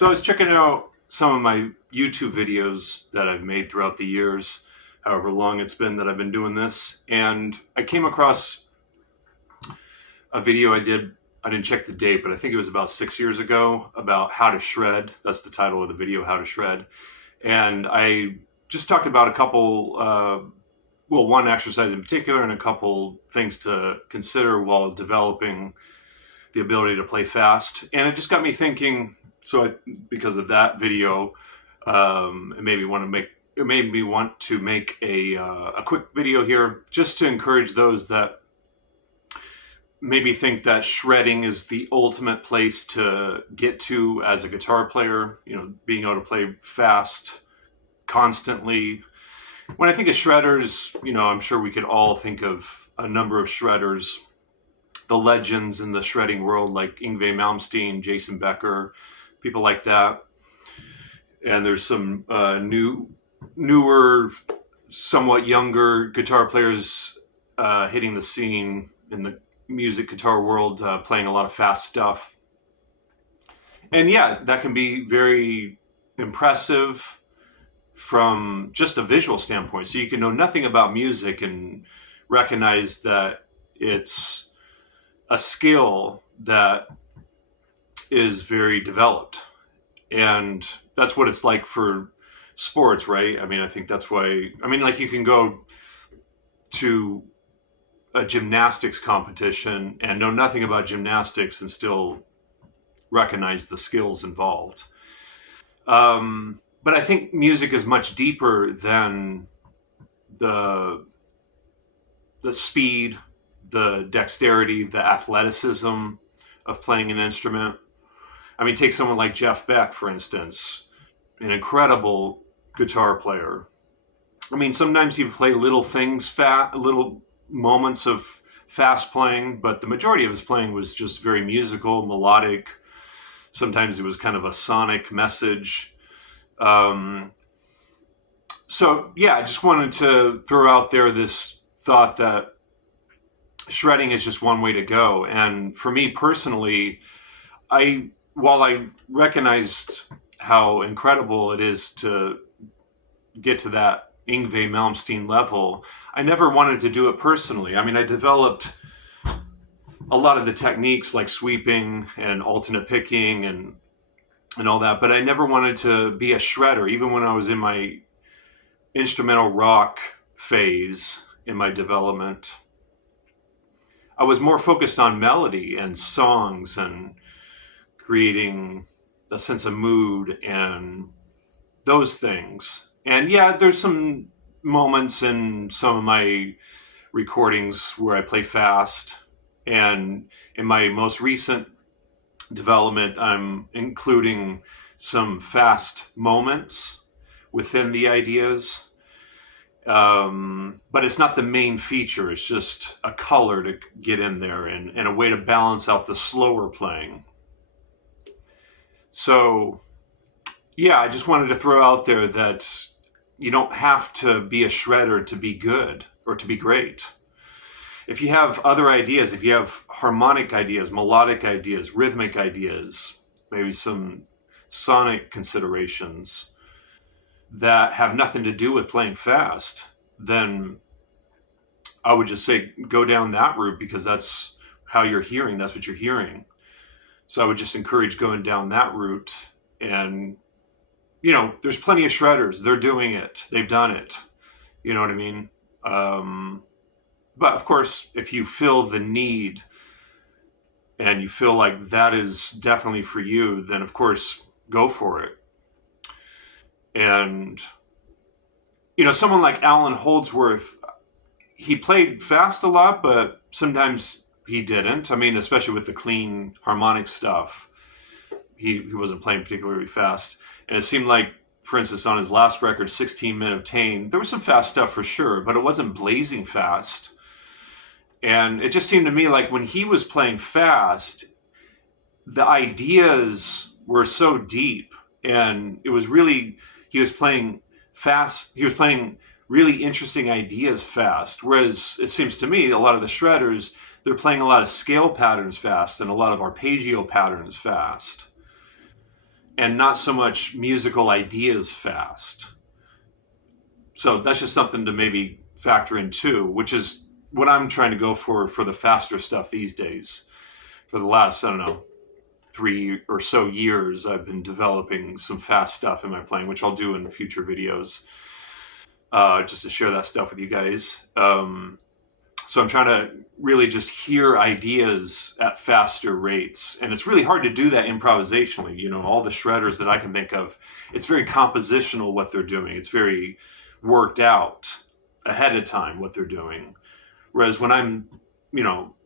So I was checking out some of my YouTube videos that I've made throughout the years, however long it's been that I've been doing this, and I came across a video I did. I didn't check the date, but I think it was about 6 years ago about how to shred. That's the title of the video, How to Shred. And I just talked about a couple, one exercise in particular and a couple things to consider while developing the ability to play fast. And it just got me thinking. Because of that video, it made me want to make a quick video here, just to encourage those that maybe think that shredding is the ultimate place to get to as a guitar player. You know, being able to play fast constantly. When I think of shredders, I'm sure we could all think of a number of shredders, the legends in the shredding world, like Yngwie Malmsteen, Jason Becker, people like that. And there's some newer, somewhat younger guitar players hitting the scene in the music guitar world, playing a lot of fast stuff. And yeah, that can be very impressive from just a visual standpoint. So you can know nothing about music and recognize that it's a skill that is very developed. And that's what it's like for sports, right? I mean, I think that's why, like you can go to a gymnastics competition and know nothing about gymnastics and still recognize the skills involved. But I think music is much deeper than the speed, the dexterity, the athleticism of playing an instrument. I mean, take someone like Jeff Beck, for instance, an incredible guitar player. I mean, sometimes he would play little things, little moments of fast playing, but the majority of his playing was just very musical, melodic. Sometimes it was kind of a sonic message. So yeah, I just wanted to throw out there this thought that shredding is just one way to go. And for me personally, while I recognized how incredible it is to get to that Yngwie Malmsteen level, I never wanted to do it personally. I mean, I developed a lot of the techniques like sweeping and alternate picking and all that, but I never wanted to be a shredder. Even when I was in my instrumental rock phase in my development, I was more focused on melody and songs and creating a sense of mood and those things. And yeah, there's some moments in some of my recordings where I play fast. And in my most recent development, I'm including some fast moments within the ideas. But it's not the main feature. It's just a color to get in there and a way to balance out the slower playing. So, yeah, I just wanted to throw out there that you don't have to be a shredder to be good or to be great. If you have other ideas, if you have harmonic ideas, melodic ideas, rhythmic ideas, maybe some sonic considerations that have nothing to do with playing fast, then I would just say go down that route, because that's how you're hearing, that's what you're hearing. So I would just encourage going down that route. And, there's plenty of shredders. They're doing it. They've done it. You know what I mean? But of course, if you feel the need and you feel like that is definitely for you, then of course, go for it. And, someone like Alan Holdsworth, he played fast a lot, but sometimes he didn't. I mean, especially with the clean harmonic stuff, he wasn't playing particularly fast. And it seemed like, for instance, on his last record, 16 Men Obtain, there was some fast stuff for sure, but it wasn't blazing fast. And it just seemed to me like when he was playing fast, the ideas were so deep, and it was really, he was playing fast. He was playing really interesting ideas fast. Whereas it seems to me a lot of the shredders, they're playing a lot of scale patterns fast and a lot of arpeggio patterns fast. and not so much musical ideas fast. So that's just something to maybe factor in too, which is what I'm trying to go for the faster stuff these days. For the last, I don't know, 3 or so years, I've been developing some fast stuff in my playing, which I'll do in future videos, just to share that stuff with you guys. So I'm trying to really just hear ideas at faster rates. And it's really hard to do that improvisationally. You know, all the shredders that I can think of, it's very compositional what they're doing. It's very worked out ahead of time what they're doing. Whereas when I'm, you know,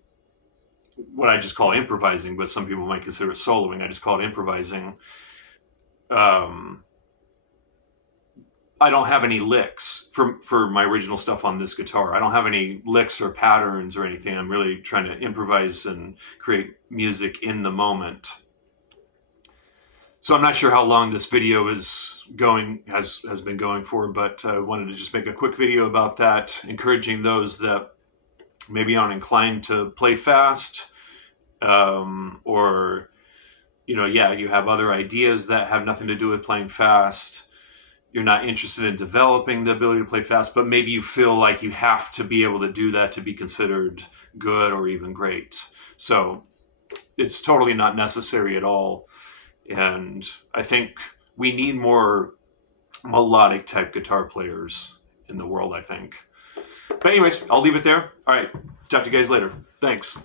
what I just call improvising, but some people might consider it soloing, I just call it improvising. Um, I don't have any licks for my original stuff on this guitar. I don't have any licks or patterns or anything. I'm really trying to improvise and create music in the moment. So I'm not sure how long this video is going has been going for, but I wanted to just make a quick video about that, encouraging those that maybe aren't inclined to play fast, or you know, yeah, you have other ideas that have nothing to do with playing fast. You're not interested in developing the ability to play fast, but maybe you feel like you have to be able to do that to be considered good or even great. So it's totally not necessary at all. And I think we need more melodic type guitar players in the world, I think. But anyways, I'll leave it there. All right. Talk to you guys later. Thanks.